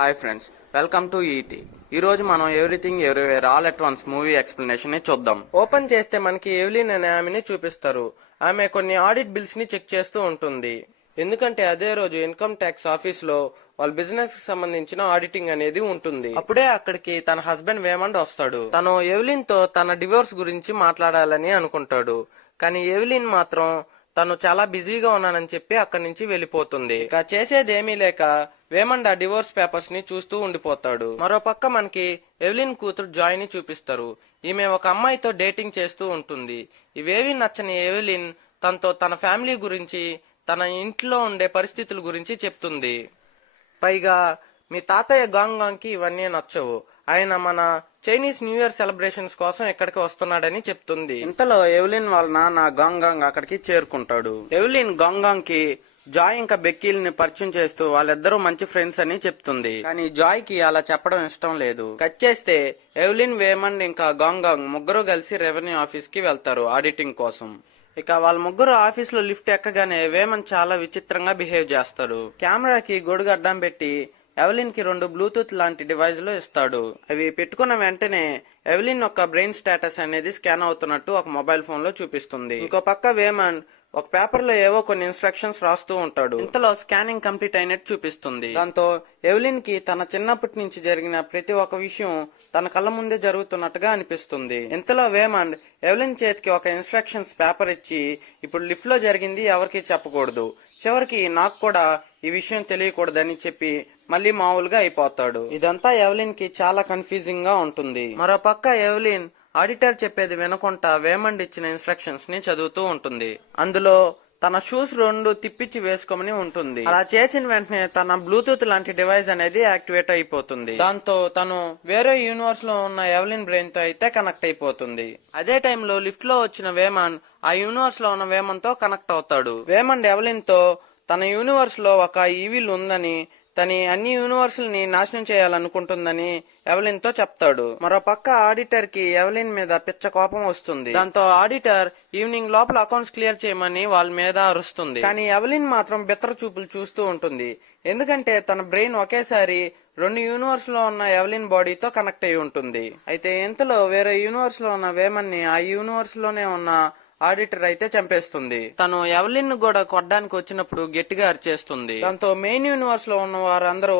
Hi friends, welcome to ET. ఈ రోజు మనం everything everywhere all at once movie explanation ని చూద్దాం. ఓపెన్ చేస్తే మనకి ఎవెలిన్ అనే ఆమెని చూపిస్తారు. ఆమె కొన్ని ఆడిట్ బిల్స్ ని చెక్ చేస్తూ ఉంటుంది. ఎందుకంటే అదే రోజు ఇన్కమ్ ట్యాక్స్ ఆఫీస్ లో వాళ్ళ బిజినెస్ కి సంబంధించిన ఆడిటింగ్ అనేది ఉంటుంది. అప్పుడే అక్కడికి తన హస్బెండ్ వేమండ్ వస్తాడు. తను ఎవెలిన్ తో తన డివోర్స్ గురించి మాట్లాడాలని అనుకుంటాడు. కానీ ఎవెలిన్ మాత్రం తను చాలా బిజీగా ఉన్నానని చెప్పి అక్కడి నుంచి వెళ్లిపోతుంది. ఇక చేసేది ఏమీ లేక వేమండ్ ఆ డివోర్స్ పేపర్స్ ని చూస్తూ ఉండిపోతాడు. మరో పక్క మనకి ఎవెలిన్ కూతురు జాయ్ ని చూపిస్తారు. ఈమె ఒక అమ్మాయితో డేటింగ్ చేస్తూ ఉంటుంది. ఇవేవి నచ్చని ఎవెలిన్ తనతో తన ఫ్యామిలీ గురించి, తన ఇంట్లో ఉండే పరిస్థితుల గురించి చెప్తుంది. పైగా మీ తాతయ్య గాంగ్ కి ఇవన్నీ నచ్చవు. ఆయన మన చైనీస్ న్యూ ఇయర్ సెలబ్రేషన్స్ కోసం ఇక్కడికి వస్తున్నాడని చెప్తుంది. ఇంతలో ఎవెలిన్ వాళ్ళ నాన్న గాంగ్ అక్కడికి చేరుకుంటాడు. ఎవెలిన్ గాంగ్ కి జాయ్ ఇంకా బెక్కీల్ ని పరిచయం చేస్తూ వాళ్ళిద్దరూ మంచి ఫ్రెండ్స్ అని చెప్తుంది. కానీ జాయ్ కి అలా చెప్పడం ఇష్టం లేదు. కట్ చేస్తే ఎవెలిన్, వేమండ్ ఇంకా గాంగ్ ముగ్గురు కలిసి రెవెన్యూ ఆఫీస్ కి వెళ్తారు ఆడిటింగ్ కోసం. ఇక వాళ్ళ ముగ్గురు ఆఫీస్ లో లిఫ్ట్ ఎక్కగానే వేమండ్ చాలా విచిత్రంగా బిహేవ్ చేస్తాడు. కెమెరాకి గొడుగు అడ్డం పెట్టి ఎవెలిన్ కి 2 బ్లూటూత్ లాంటి డివైస్ లో ఇస్తాడు. అవి పెట్టుకున్న వెంటనే ఎవెలిన్ యొక్క బ్రెయిన్ స్టేటస్ అనేది స్కాన్ అవుతున్నట్టు ఒక మొబైల్ ఫోన్ లో చూపిస్తుంది. ఇంకో పక్క వేమండ్ ఒక పేపర్ లో ఏవో కొన్ని ఇన్స్ట్రక్షన్స్ రాస్తూ ఉంటాడు. ఇంతలో స్కానింగ్ కంప్లీట్ అయినట్టు చూపిస్తుంది. దాంతో ఎవెలిన్ కి తన చిన్నప్పటి నుంచి జరిగిన ప్రతి ఒక్క విషయం తన కళ్ళ ముందే జరుగుతున్నట్టుగా అనిపిస్తుంది. ఇంతలో వేమండ్ ఎవెలిన్ చేతికి ఒక ఇన్స్ట్రక్షన్స్ పేపర్ ఇచ్చి, ఇప్పుడు లిఫ్ట్ లో జరిగింది ఎవరికి చెప్పకూడదు, చివరికి నాకు కూడా ఈ విషయం తెలియకూడదని చెప్పి మళ్ళీ మామూలుగా అయిపోతాడు. ఇదంతా ఎవెలిన్ కి చాలా కన్ఫ్యూజింగ్ గా ఉంటుంది. మరో పక్క ఎవెలిన్ ఆడిటర్ చెప్పేది వినకుండా వేమండ్ ఇచ్చిన ఇన్స్ట్రక్షన్స్ ని చదువుతూ ఉంటుంది. అందులో తన షూస్ 2 తిప్పించి వేసుకోమని ఉంటుంది. అలా చేసిన వెంటనే తన బ్లూటూత్ లాంటి డివైస్ అనేది యాక్టివేట్ అయిపోతుంది. దాంతో తను వేరే యూనివర్స్ లో ఉన్న ఎవెలిన్ బ్రెయిన్ తో అయితే కనెక్ట్ అయిపోతుంది. అదే టైంలో లిఫ్ట్ లో వచ్చిన వేమండ్ ఆ యూనివర్స్ లో ఉన్న వేమండ్ తో కనెక్ట్ అవుతాడు. వేమండ్ ఎవెలిన్ తో తన యూనివర్స్ లో ఒక ఈవిల్ ఉందని, తని అన్ని యూనివర్సుల్ని నాశనం చేయాలనుకుంటుందని ఎవెలిన్ తో చెప్తాడు. మరో పక్క ఆడిటర్ కి ఎవెలిన్ మీద పిచ్చ కోపం వస్తుంది. దాంతో ఆడిటర్ ఈవినింగ్ లోపల అకౌంట్స్ క్లియర్ చేయమని వాళ్ళ మీద అరుస్తుంది. కానీ ఎవెలిన్ మాత్రం బెత్తర చూపులు చూస్తూ ఉంటుంది. ఎందుకంటే తన బ్రెయిన్ ఒకేసారి 2 యూనివర్స్ లో ఉన్న ఎవెలిన్ బాడీతో కనెక్ట్ అయి ఉంటుంది. అయితే ఇంతలో వేరే యూనివర్స్ లో ఉన్న వేమన్ ని ఆ యూనివర్స్ లోనే ఉన్న ఆడిటర్ అయితే చంపేస్తుంది. తను ఎవెలిన్ కూడా కొట్టడానికి వచ్చినప్పుడు గట్టిగా అరిచేస్తుంది. దాంతో మెయిన్ యూనివర్స్ లో ఉన్న వారందరూ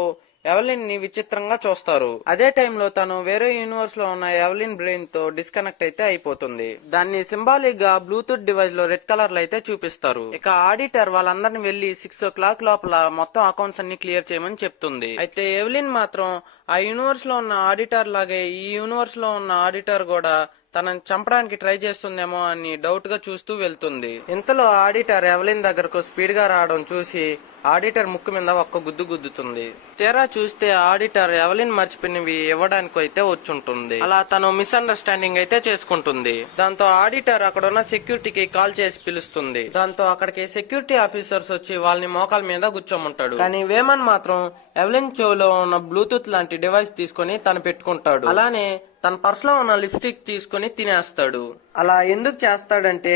ఎవెలిన్ ని విచిత్రంగా చూస్తారు. అదే టైంలో తను వేరే యూనివర్స్ లో ఉన్న ఎవెలిన్ బ్రెయిన్ తో డిస్కనెక్ట్ అయితే అయిపోతుంది. దాన్ని సింబాలిక్ గా బ్లూటూత్ డివైస్ లో రెడ్ కలర్ లో అయితే చూపిస్తారు. ఇక ఆడిటర్ వాళ్ళందరిని వెళ్లి 6 o'clock లోపల మొత్తం అకౌంట్స్ అన్ని క్లియర్ చేయమని చెప్తుంది. అయితే ఎవెలిన్ మాత్రం ఆ యూనివర్స్ లో ఉన్న ఆడిటర్ లాగే ఈ యూనివర్స్ లో ఉన్న ఆడిటర్ కూడా తనని చంపడానికి ట్రై చేస్తుందేమో అని డౌట్ గా చూస్తూ వెళ్తుంది. ఇంతలో ఆడిటర్ ఎవెలిన్ దగ్గరకు స్పీడ్ గా రావడం చూసి ఆడిటర్ ముక్కు మీద ఒక్క గుద్దు గుద్దుతుంది. తీరా చూస్తే ఆడిటర్ ఎవెలిన్ మర్చిపోయినవి ఇవ్వడానికి అయితే వచ్చుంటుంది. అలా తను మిస్అండర్స్టాండింగ్ అయితే చేసుకుంటుంది. దాంతో ఆడిటర్ అక్కడ ఉన్న సెక్యూరిటీకి కాల్ చేసి పిలుస్తుంది. దాంతో అక్కడికి సెక్యూరిటీ ఆఫీసర్స్ వచ్చి వాళ్ళని మోకాల మీద కూర్చోమంటాడు. కానీ వేమన్ మాత్రం ఎవెలిన్ చెవులో ఉన్న బ్లూటూత్ లాంటి డివైస్ తీసుకుని తను పెట్టుకుంటాడు. అలానే తన పర్స్ లో ఉన్న లిప్స్టిక్ తీసుకుని తినేస్తాడు. అలా ఎందుకు చేస్తాడంటే,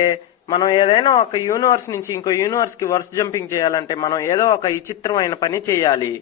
మనం ఏదైనా ఒక యూనివర్స్ నుంచి ఇంకో యూనివర్స్ కి వర్స్ జంపింగ్ చేయాలంటే మనం ఏదో ఒక విచిత్రమైన పని చేయాలి.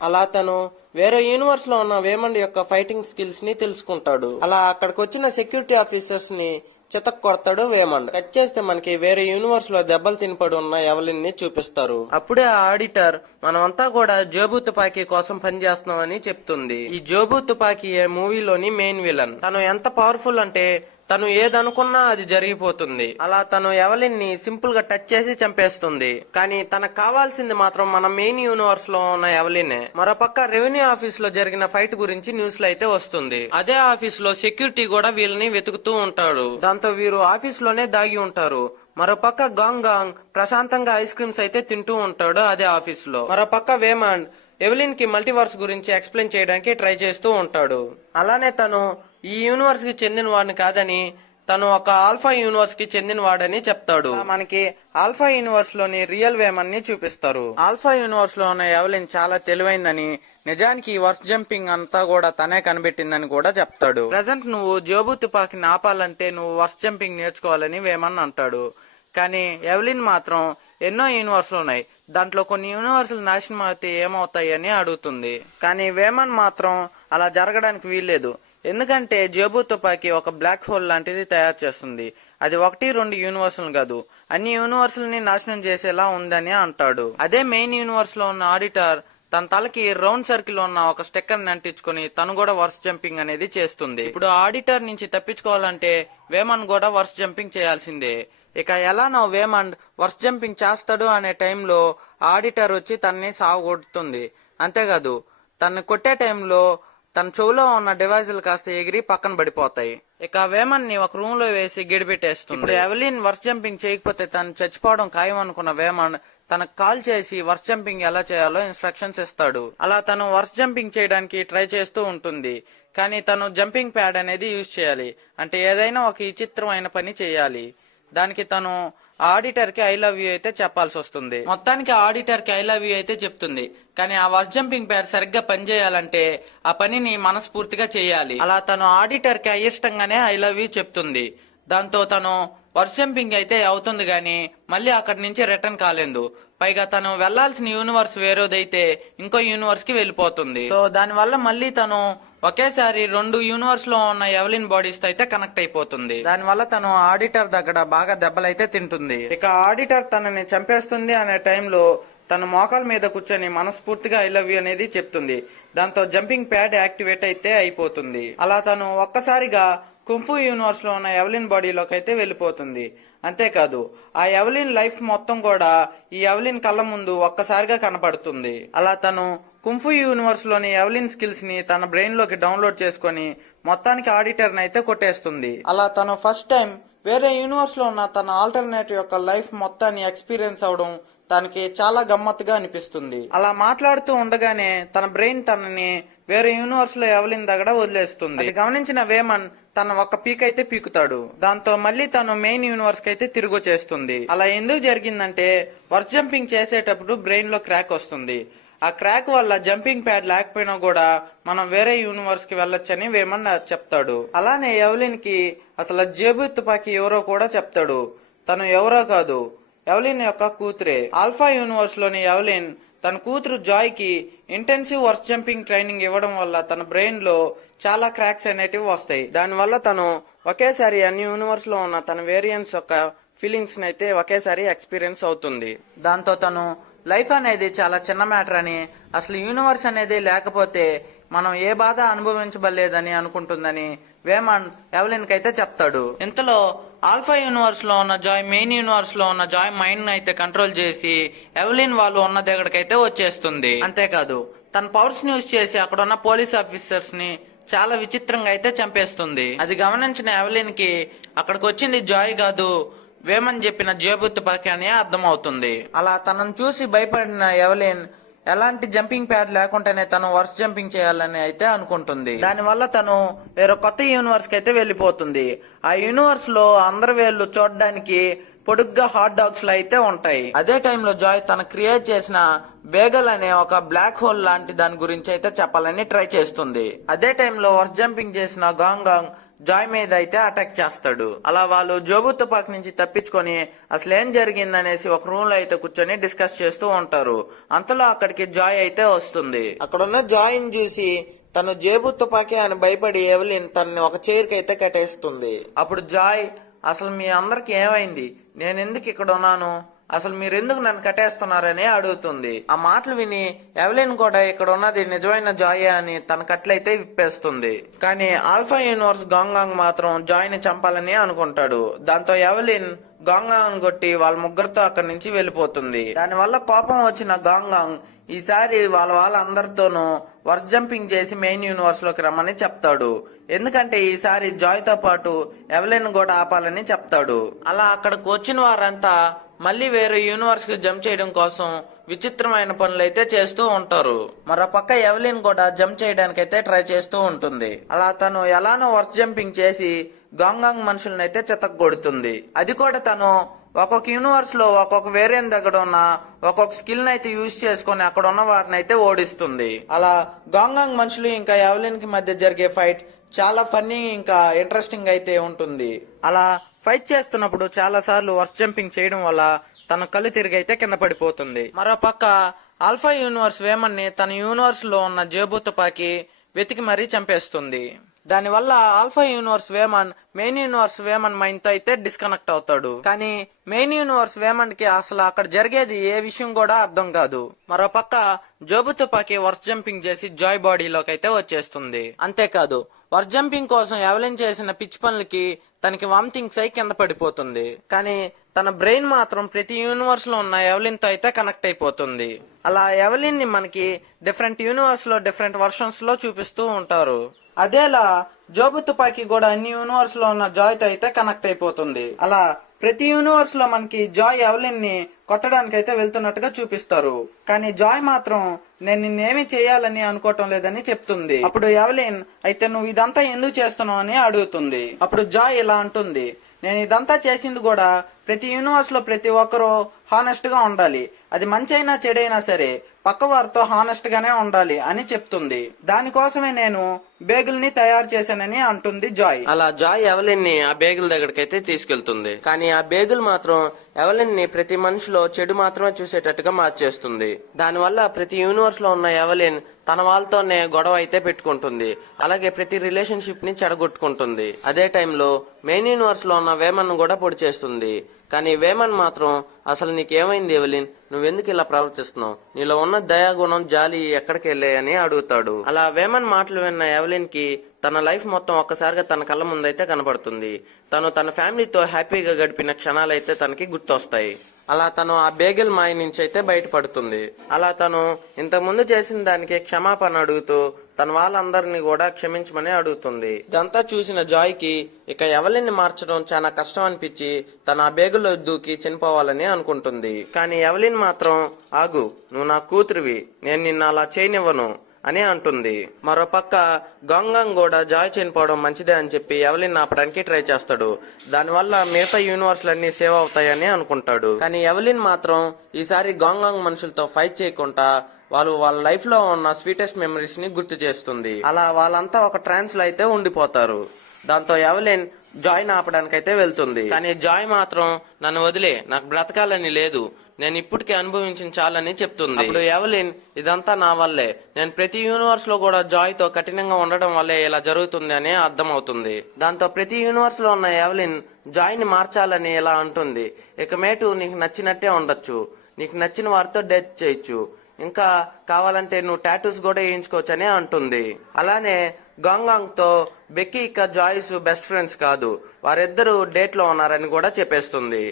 అలా తను వేరే యూనివర్స్ లో ఉన్న వేమండ్ యొక్క ఫైటింగ్ స్కిల్స్ ని తెలుసుకుంటాడు. అలా అక్కడికి వచ్చిన సెక్యూరిటీ ఆఫీసర్స్ ని చితక్ కొడతాడు వేమండ్. కట్ చేస్తే మనకి వేరే యూనివర్స్ లో దెబ్బలు తినపడి ఉన్న ఎవెలిన్ ని చూపిస్తారు. అప్పుడే ఆడిటర్ మనమంతా కూడా జోబు తుపాకీ కోసం పనిచేస్తున్నామని చెప్తుంది. ఈ జోబు తుపాకీ మూవీలోని మెయిన్ విలన్. తను ఎంత పవర్ఫుల్ అంటే తను ఏదనుకున్నా అది జరిగిపోతుంది. అలా తను ఎవెలిన్ ని సింపుల్ గా టచ్ చేసి చంపేస్తుంది. కానీ తనకు కావాల్సింది మాత్రం మన మెయిన్ యూనివర్స్ లో ఉన్న ఎవెలినే. మరోపక్క రెవెన్యూ ఆఫీస్ లో జరిగిన ఫైట్ గురించి న్యూస్ లో అయితే వస్తుంది. అదే ఆఫీస్ లో సెక్యూరిటీ కూడా వీళ్ళని వెతుకుతూ ఉంటాడు. దాంతో వీరు ఆఫీస్ లోనే దాగి ఉంటారు. మరోపక్క గాంగ్ ప్రశాంతంగా ఐస్ క్రీమ్స్ అయితే తింటూ ఉంటాడు అదే ఆఫీస్ లో. మరోపక్క వేమండ్ ఎవెలిన్ కి మల్టీవర్స్ గురించి ఎక్స్ప్లెయిన్ చేయడానికి ట్రై చేస్తూ ఉంటాడు. అలానే తను ఈ యూనివర్స్ కి చెందిన వాడిని కాదని తను ఒక ఆల్ఫా యూనివర్స్ కి చెందిన వాడని చెప్తాడు. మనకి ఆల్ఫా యూనివర్స్ లోని రియల్ వేమన్ ని చూపిస్తారు. ఆల్ఫా యూనివర్స్ లో ఉన్న ఎవెలిన్ చాలా తెలివైందని, నిజానికి ఈ వర్స్ జంపింగ్ అంతా కూడా తనే కనిపెట్టిందని కూడా చెప్తాడు. ప్రెసెంట్ నువ్వు జోబు తుపాకీని ఆపాలంటే నువ్వు వర్స్ జంపింగ్ నేర్చుకోవాలని వేమన్ అంటాడు. కానీ ఎవలిన్ మాత్రం ఎన్నో యూనివర్స్లు ఉన్నాయి, దాంట్లో కొన్ని యూనివర్సులు నాశనం అయితే ఏమవుతాయి అని అడుగుతుంది. కానీ వేమన్ మాత్రం అలా జరగడానికి వీల్లేదు, ఎందుకంటే జేబు తుపాకీ ఒక బ్లాక్ హోల్ లాంటిది తయారు చేస్తుంది. అది 1-2 యూనివర్సులు కాదు, అన్ని యూనివర్సులని నాశనం చేసేలా ఉందని అంటాడు. అదే మెయిన్ యూనివర్స్ లో ఉన్న ఆడిటర్ తన తలకి రౌండ్ సర్కిల్ ఉన్న ఒక స్టిక్కర్ ని అంటించుకుని తను కూడా వర్స్ జంపింగ్ అనేది చేస్తుంది. ఇప్పుడు ఆడిటర్ నుంచి తప్పించుకోవాలంటే వేమన్ కూడా వర్స్ జంపింగ్ చేయాల్సిందే. ఇక ఎలానో వేమండ్ వర్స్ జంపింగ్ చేస్తాడు అనే టైంలో ఆడిటర్ వచ్చి తనని సావగొడుతుంది. అంతేకాదు తనని కొట్టే టైంలో తన చెవులో ఉన్న డివైజులు కాస్త ఎగిరి పక్కన పడిపోతాయి. ఇక వేమన్ ని ఒక రూమ్ లో వేసి గిడిపెట్టేస్తుంది. ఇప్పుడు ఎవలిన్ వర్స్ జంపింగ్ చేయకపోతే తను చచ్చిపోవడం ఖాయం అనుకున్న వేమన్ తనకు కాల్ చేసి వర్స్ జంపింగ్ ఎలా చేయాలో ఇన్స్ట్రక్షన్స్ ఇస్తాడు. అలా తను వర్స్ జంపింగ్ చేయడానికి ట్రై చేస్తూ ఉంటుంది. కానీ తను జంపింగ్ ప్యాడ్ అనేది యూజ్ చేయాలి, అంటే ఏదైనా ఒక విచిత్రమైన పని చేయాలి. దానికి తను ఆడిటర్ కి ఐ లవ్ యూ అయితే చెప్పాల్సి వస్తుంది. మొత్తానికి ఆడిటర్ కి ఐ లవ్ యూ అయితే చెప్తుంది, కానీ ఆ వర్స్ జంపింగ్ ప్యాడ్ సరిగ్గా పనిచేయాలంటే ఆ పనిని మనస్ఫూర్తిగా చేయాలి. అలా తను ఆడిటర్ కి అయిష్టంగానే ఐ లవ్ యూ చెప్తుంది. దాంతో తను వర్స్ జంపింగ్ అయితే అవుతుంది, గాని మళ్ళీ అక్కడి నుంచి రిటర్న్ కాలేదు. పైగా తను వెళ్లాల్సిన యూనివర్స్ వేరేదైతే ఇంకో యూనివర్స్ కి వెళ్ళిపోతుంది. సో దాని వల్ల మళ్ళీ తను ఒకేసారి 2 యూనివర్స్ లో ఉన్న ఎవలిన్ బాడీస్ తో అయితే కనెక్ట్ అయిపోతుంది. దాని వల్ల తను ఆడిటర్ దగ్గర బాగా దెబ్బలైతే తింటుంది. ఇక ఆడిటర్ తనని చంపేస్తుంది అనే టైంలో తన మోకాల మీద కూర్చొని మనస్ఫూర్తిగా ఐ లవ్ యూ అనేది చెప్తుంది. దాంతో జంపింగ్ ప్యాడ్ యాక్టివేట్ అయితే అయిపోతుంది. అలా తను ఒక్కసారిగా కుంఫు యూనివర్స్ లో ఉన్న ఎవలిన్ బాడీలోకి అయితే వెళ్ళిపోతుంది. అంతేకాదు ఆ ఎవలిన్ లైఫ్ మొత్తం కూడా ఈ ఎవలిన్ కళ్ళ ముందు ఒక్కసారిగా కనపడుతుంది. అలా తను కుంఫు యూనివర్స్ లోని ఎవలిన్ స్కిల్స్ ని తన బ్రెయిన్ లోకి డౌన్లోడ్ చేసుకుని మొత్తానికి ఆడిటర్ ని అయితే కొట్టేస్తుంది. అలా తను ఫస్ట్ టైం వేరే యూనివర్స్ లో ఉన్న తన ఆల్టర్నేటివ్ యొక్క లైఫ్ మొత్తాన్ని ఎక్స్పీరియన్స్ అవడం తనకి చాలా గమ్మత్తుగా అనిపిస్తుంది. అలా మాట్లాడుతూ ఉండగానే తన బ్రెయిన్ తనని వేరే యూనివర్స్ లో ఎవలిన్ దగ్గర వదిలేస్తుంది. అది గమనించిన వేమన్ తన ఒక పీక్ అయితే పీకుతాడు. దాంతో మళ్ళీ తను మెయిన్ యూనివర్స్ కి అయితే తిరిగి వచ్చేస్తుంది. అలా ఎందుకు జరిగిందంటే వర్స్ జంపింగ్ చేసేటప్పుడు బ్రెయిన్ లో క్రాక్ వస్తుంది. ఆ క్రాక్ వల్ల జంపింగ్ ప్యాడ్ లేకపోయినా కూడా మనం వేరే యూనివర్స్ కి వెళ్ళొచ్చని వేమన్ చెప్తాడు. అలానే ఎవలిన్ కి అసలు జేబు తుపాకీ ఎవరో కూడా చెప్తాడు. తను ఎవరో కాదు, ఎవలిన్ యొక్క కూతురే. ఆల్ఫా యూనివర్స్ లోని ఎవలిన్ తన కూతురు జాయ్ కి ఇంటెన్సివ్ వర్స్ జంపింగ్ ట్రైనింగ్ ఇవ్వడం వల్ల తన బ్రెయిన్ లో చాలా క్రాక్స్ అనేటివి వస్తాయి. దాని వల్ల తను ఒకేసారి అన్ని యూనివర్స్ లో ఉన్న తన వేరియన్స్ యొక్క ఫీలింగ్స్ ని అయితే ఒకేసారి ఎక్స్పీరియన్స్ అవుతుంది. దాంతో తను లైఫ్ అనేది చాలా చిన్న మ్యాటర్ అని, అసలు యూనివర్స్ అనేది లేకపోతే మనం ఏ బాధ అనుభవించబడలేదని అనుకుంటుందని వేమన్ ఎవలిన్ కి అయితే చెప్తాడు. ఇంతలో ఆల్ఫా యూనివర్స్ లో ఉన్న జాయ్ మెయిన్ యూనివర్స్ లో ఉన్న జాయ్ మైండ్ అయితే కంట్రోల్ చేసి ఎవలిన్ వాళ్ళు ఉన్న దగ్గరకైతే వచ్చేస్తుంది. అంతేకాదు తన పవర్స్ ని యూజ్ చేసి అక్కడ ఉన్న పోలీస్ ఆఫీసర్స్ ని చాలా విచిత్రంగా అయితే చంపేస్తుంది. అది గమనించిన ఎవలిన్ కి అక్కడికి వచ్చింది జాయ్ కాదు, వేమన్ చెప్పిన జేబు తుపాకీ అని అర్థమవుతుంది. అలా తనను చూసి భయపడిన ఎవలిన్ ఎలాంటి జంపింగ్ ప్యాడ్ లేకుండానే తను వర్స్ జంపింగ్ చేయాలని అయితే అనుకుంటుంది. దాని వల్ల తను వేరే కొత్త యూనివర్స్ కి అయితే వెళ్లిపోతుంది. ఆ యూనివర్స్ లో అందరి వేళ్ళు చూడడానికి పొడుగ్గా హాట్ డాగ్స్ లు అయితే ఉంటాయి. అదే టైంలో జాయ్ తన క్రియేట్ చేసిన బేగల్ అనే ఒక బ్లాక్ హోల్ లాంటి దాని గురించి అయితే చెప్పాలని ట్రై చేస్తుంది. అదే టైంలో వర్స్ జంపింగ్ చేసిన గాంగ్ జాయ్ మీద అయితే అటాక్ చేస్తాడు. అలా వాళ్ళు జోబు తుపాక్ నుంచి తప్పించుకొని అసలు ఏం జరిగిందనేసి ఒక రూమ్ లో అయితే కూర్చొని డిస్కస్ చేస్తూ ఉంటారు. అంతలో అక్కడికి జాయ్ అయితే వస్తుంది. అక్కడున్న జాయ్ ని చూసి తను జేబు తుపాకీ అని భయపడి ఎవలిన్ తనని ఒక చైర్ కి అయితే కట్టేస్తుంది. అప్పుడు జాయ్ అసలు మీ అందరికి ఏమైంది, నేను ఎందుకు ఇక్కడ ఉన్నాను, అసలు మీరు ఎందుకు నన్ను కట్టేస్తున్నారని అడుగుతుంది. ఆ మాటలు విని ఎవలిన్ కూడా ఇక్కడ ఉన్నది నిజమైన జాయ్ అని తన కట్లయితే విప్పేస్తుంది. కానీ ఆల్ఫా యూనివర్స్ గాంగ్ మాత్రం జాయ్ ని చంపాలని అనుకుంటాడు. దాంతో ఎవలిన్ గాంగ్ కొట్టి వాళ్ళ ముగ్గురితో అక్కడి నుంచి వెళ్ళిపోతుంది. దాని వల్ల కోపం వచ్చిన గాంగ్ ఈసారి వాళ్ళందరితోనూ వర్స్ జంపింగ్ చేసి మెయిన్ యూనివర్స్ లోకి రమ్మని చెప్తాడు. ఎందుకంటే ఈసారి జాయ్ తో పాటు ఎవలిన్ కూడా ఆపాలని చెప్తాడు. అలా అక్కడికి వచ్చిన వారంతా మళ్ళీ వేరే యూనివర్స్ కి జంప్ చేయడం కోసం విచిత్రమైన పనులు అయితే చేస్తూ ఉంటారు. మరో పక్క ఎవలిన్ కూడా జంప్ చేయడానికి అయితే ట్రై చేస్తూ ఉంటుంది. అలా తను ఎలానో వర్స్ జంపింగ్ చేసి గాంగ్ మనుషులను అయితే చితగ్గొడుతుంది. అది కూడా తను ఒక్కొక్క యూనివర్స్ లో ఒక్కొక్క వేరియంట్ దగ్గర ఉన్న ఒక్కొక్క స్కిల్ ని అయితే యూజ్ చేసుకుని అక్కడ ఉన్న వారిని అయితే ఓడిస్తుంది. అలా గాంగ్ మనుషులు ఇంకా ఎవలిన్ కి మధ్య జరిగే ఫైట్ చాలా ఫన్నీ ఇంకా ఇంట్రెస్టింగ్ అయితే ఉంటుంది. అలా ఫైట్ చేస్తున్నప్పుడు చాలా సార్లు వర్స్ జంపింగ్ చేయడం వల్ల తన కళ్ళు తిరిగైతే కింద పడిపోతుంది. మరోపక్క ఆల్ఫా యూనివర్స్ వేమన్ ని తన యూనివర్స్ లో ఉన్న జేబు తుపాకి వెతికి మరీ చంపేస్తుంది. దానివల్ల alpha universe Veman main universe Veman mind తో అయితే డిస్కనెక్ట్ అవుతాడు. కానీ మెయిన్ యూనివర్స్ వేమన్ కి అసలు అక్కడ జరిగేది ఏ విషయం కూడా అర్థం కాదు. మరోపక్క జోబు తుపాకి వర్స్ జంపింగ్ చేసి జాయ్ బాడీలోకి అయితే వచ్చేస్తుంది. అంతేకాదు వర్స్ జంపింగ్ కోసం ఎవలిన్ చేసిన పిచ్చి పనులకి తనకి వామిటింగ్స్ అయి కింద పడిపోతుంది. కానీ తన బ్రెయిన్ మాత్రం ప్రతి యూనివర్స్ లో ఉన్న ఎవలిన్ తో అయితే కనెక్ట్ అయిపోతుంది. అలా ఎవలిన్ ని మనకి డిఫరెంట్ యూనివర్స్ లో డిఫరెంట్ వర్షన్స్ లో చూపిస్తూ ఉంటారు. అదేలా జోబు తుపాకి కూడా అన్ని యూనివర్స్ లో ఉన్న జాయ్ తో అయితే కనెక్ట్ అయిపోతుంది. అలా ప్రతి యూనివర్స్ లో మనకి జాయ్ ఎవలిన్ ని కొట్టడానికి అయితే వెళ్తున్నట్టుగా చూపిస్తారు. కానీ జాయ్ మాత్రం నేను నిన్నేమి చేయాలని అనుకోవటం లేదని చెప్తుంది. అప్పుడు ఎవలిన్ అయితే నువ్వు ఇదంతా ఎందుకు చేస్తున్నావు అని అడుగుతుంది. అప్పుడు జాయ్ ఇలా అంటుంది, నేను ఇదంతా చేసింది కూడా ప్రతి యూనివర్స్ లో ప్రతి ఒక్కరూ హానెస్ట్ గా ఉండాలి. అది మంచి అయినా చెడైనా సరే పక్క వారితో హానెస్ట్ గానే ఉండాలి అని చెప్తుంది. దానికోసమే నేను బేగుల్ ని తయారు చేశానని అంటుంది జాయ్. అలా జాయ్ ఎవలిన్ ని ఆ బేగుల్ దగ్గరకైతే తీసుకెళ్తుంది. కానీ ఆ బేగుల్ మాత్రం ఎవలిన్ ని ప్రతి మనిషిలో చెడు మాత్రమే చూసేటట్టుగా మార్చేస్తుంది. దానివల్ల ప్రతి యూనివర్స్ లో ఉన్న ఎవలిన్ తన వాళ్ళతోనే గొడవ అయితే పెట్టుకుంటుంది. అలాగే ప్రతి రిలేషన్షిప్ ని చెడగొట్టుకుంటుంది. అదే టైంలో మెయిన్ యూనివర్స్ లో ఉన్న వేమన్ కూడా పొడి చేస్తుంది. కానీ వేమన్ మాత్రం అసలు నీకేమైంది ఎవలిన్, నువ్వెందుకు ఇలా ప్రవర్తిస్తున్నావు, నీలో ఉన్న దయాగుణం జాలి ఎక్కడికి వెళ్ళాయని అడుగుతాడు. అలా వేమన్ మాటలు విన్న ఎవలిన్ కి తన లైఫ్ మొత్తం ఒక్కసారిగా తన కళ్ళ ముందైతే కనబడుతుంది. తను తన ఫ్యామిలీతో హ్యాపీగా గడిపిన క్షణాలైతే తనకి గుర్తొస్తాయి. అలా తను ఆ బేగెల్ మాయ నుంచి అయితే బయటపడుతుంది. అలా తను ఇంతకుముందు చేసిన దానికి క్షమాపణ అడుగుతూ తన వాళ్ళందరినీ కూడా క్షమించమని అడుగుతుంది. ఇదంతా చూసిన జాయ్ కి ఇక ఎవలిని మార్చడం చాలా కష్టం అనిపించి తన ఆ బేగులో దూకి చనిపోవాలని అనుకుంటుంది. కానీ ఎవలిన్ మాత్రం ఆగు, నువ్వు నా కూతురివి, నేను నిన్ను అలా చేయనివ్వను అని అంటుంది. మరోపక్క గంగంగ్ కూడా జాయ్ చనిపోవడం మంచిదే అని చెప్పి ఎవలిన్ ఆపడానికి ట్రై చేస్తాడు. దానివల్ల మిగతా యూనివర్స్ లన్నీ సేవ్ అవుతాయని అనుకుంటాడు. కానీ ఎవలిన్ మాత్రం ఈసారి గంగంగ్ మనుషులతో ఫైట్ చేయకుండా వాళ్ళ లైఫ్ లో ఉన్న స్వీటెస్ట్ మెమరీస్ ని గుర్తు చేస్తుంది. అలా వాళ్ళంతా ఒక ట్రాన్స్ లో అయితే ఉండిపోతారు. దాంతో ఎవలిన్ జాయ్ ఆపడానికైతే వెళ్తుంది. కానీ జాయ్ మాత్రం నన్ను వదిలే, నాకు బ్రతకాలని లేదు, నేను ఇప్పటికే అనుభవించిన చాలని చెప్తుంది. ఇప్పుడు ఎవలిన్ ఇదంతా నా వల్లే, నేను ప్రతి యూనివర్స్ లో కూడా జాయ్ తో కఠినంగా ఉండడం వల్లే ఇలా జరుగుతుంది అని అర్థం అవుతుంది. దాంతో ప్రతి యూనివర్స్ లో ఉన్న ఎవలిన్ జాయ్ ని మార్చాలని ఇలా అంటుంది. ఇక మేటు నీకు నచ్చినట్టే ఉండొచ్చు, నీకు నచ్చిన వారితో డేట్ చేయొచ్చు, ఇంకా కావాలంటే నువ్వు టాటూస్ కూడా వేయించుకోవచ్చు అని అంటుంది. అలానే గాంగాంగ్ తో బెక్కీ ఇక జాయ్స్ బెస్ట్ ఫ్రెండ్స్ కాదు, వారిద్దరూ డేట్ లో ఉన్నారని కూడా చెప్పేస్తుంది.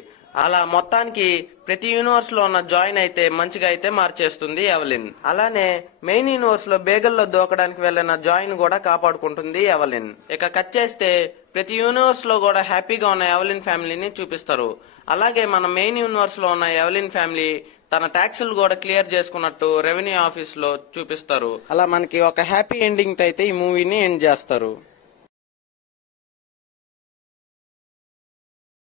అలా మొత్తానికి ప్రతి యూనివర్స్ లో ఉన్న జాయిన్ అయితే మంచిగా అయితే మార్చేస్తుంది ఎవలిన్. అలానే మెయిన్ యూనివర్స్ లో బేగల్లో దూకడానికి వెళ్లిన జాయిన్ కూడా కాపాడుకుంటుంది ఎవలిన్. ఇక కట్ చేస్తే ప్రతి యూనివర్స్ లో కూడా హ్యాపీగా ఉన్న ఎవలిన్ ఫ్యామిలీని చూపిస్తారు. అలాగే మన మెయిన్ యూనివర్స్ లో ఉన్న ఎవలిన్ ఫ్యామిలీ తన ట్యాక్సులు కూడా క్లియర్ చేసుకున్నట్టు రెవెన్యూ ఆఫీస్ లో చూపిస్తారు. అలా మనకి ఒక హ్యాపీ ఎండింగ్ తో అయితే ఈ మూవీని ఎండ్ చేస్తారు.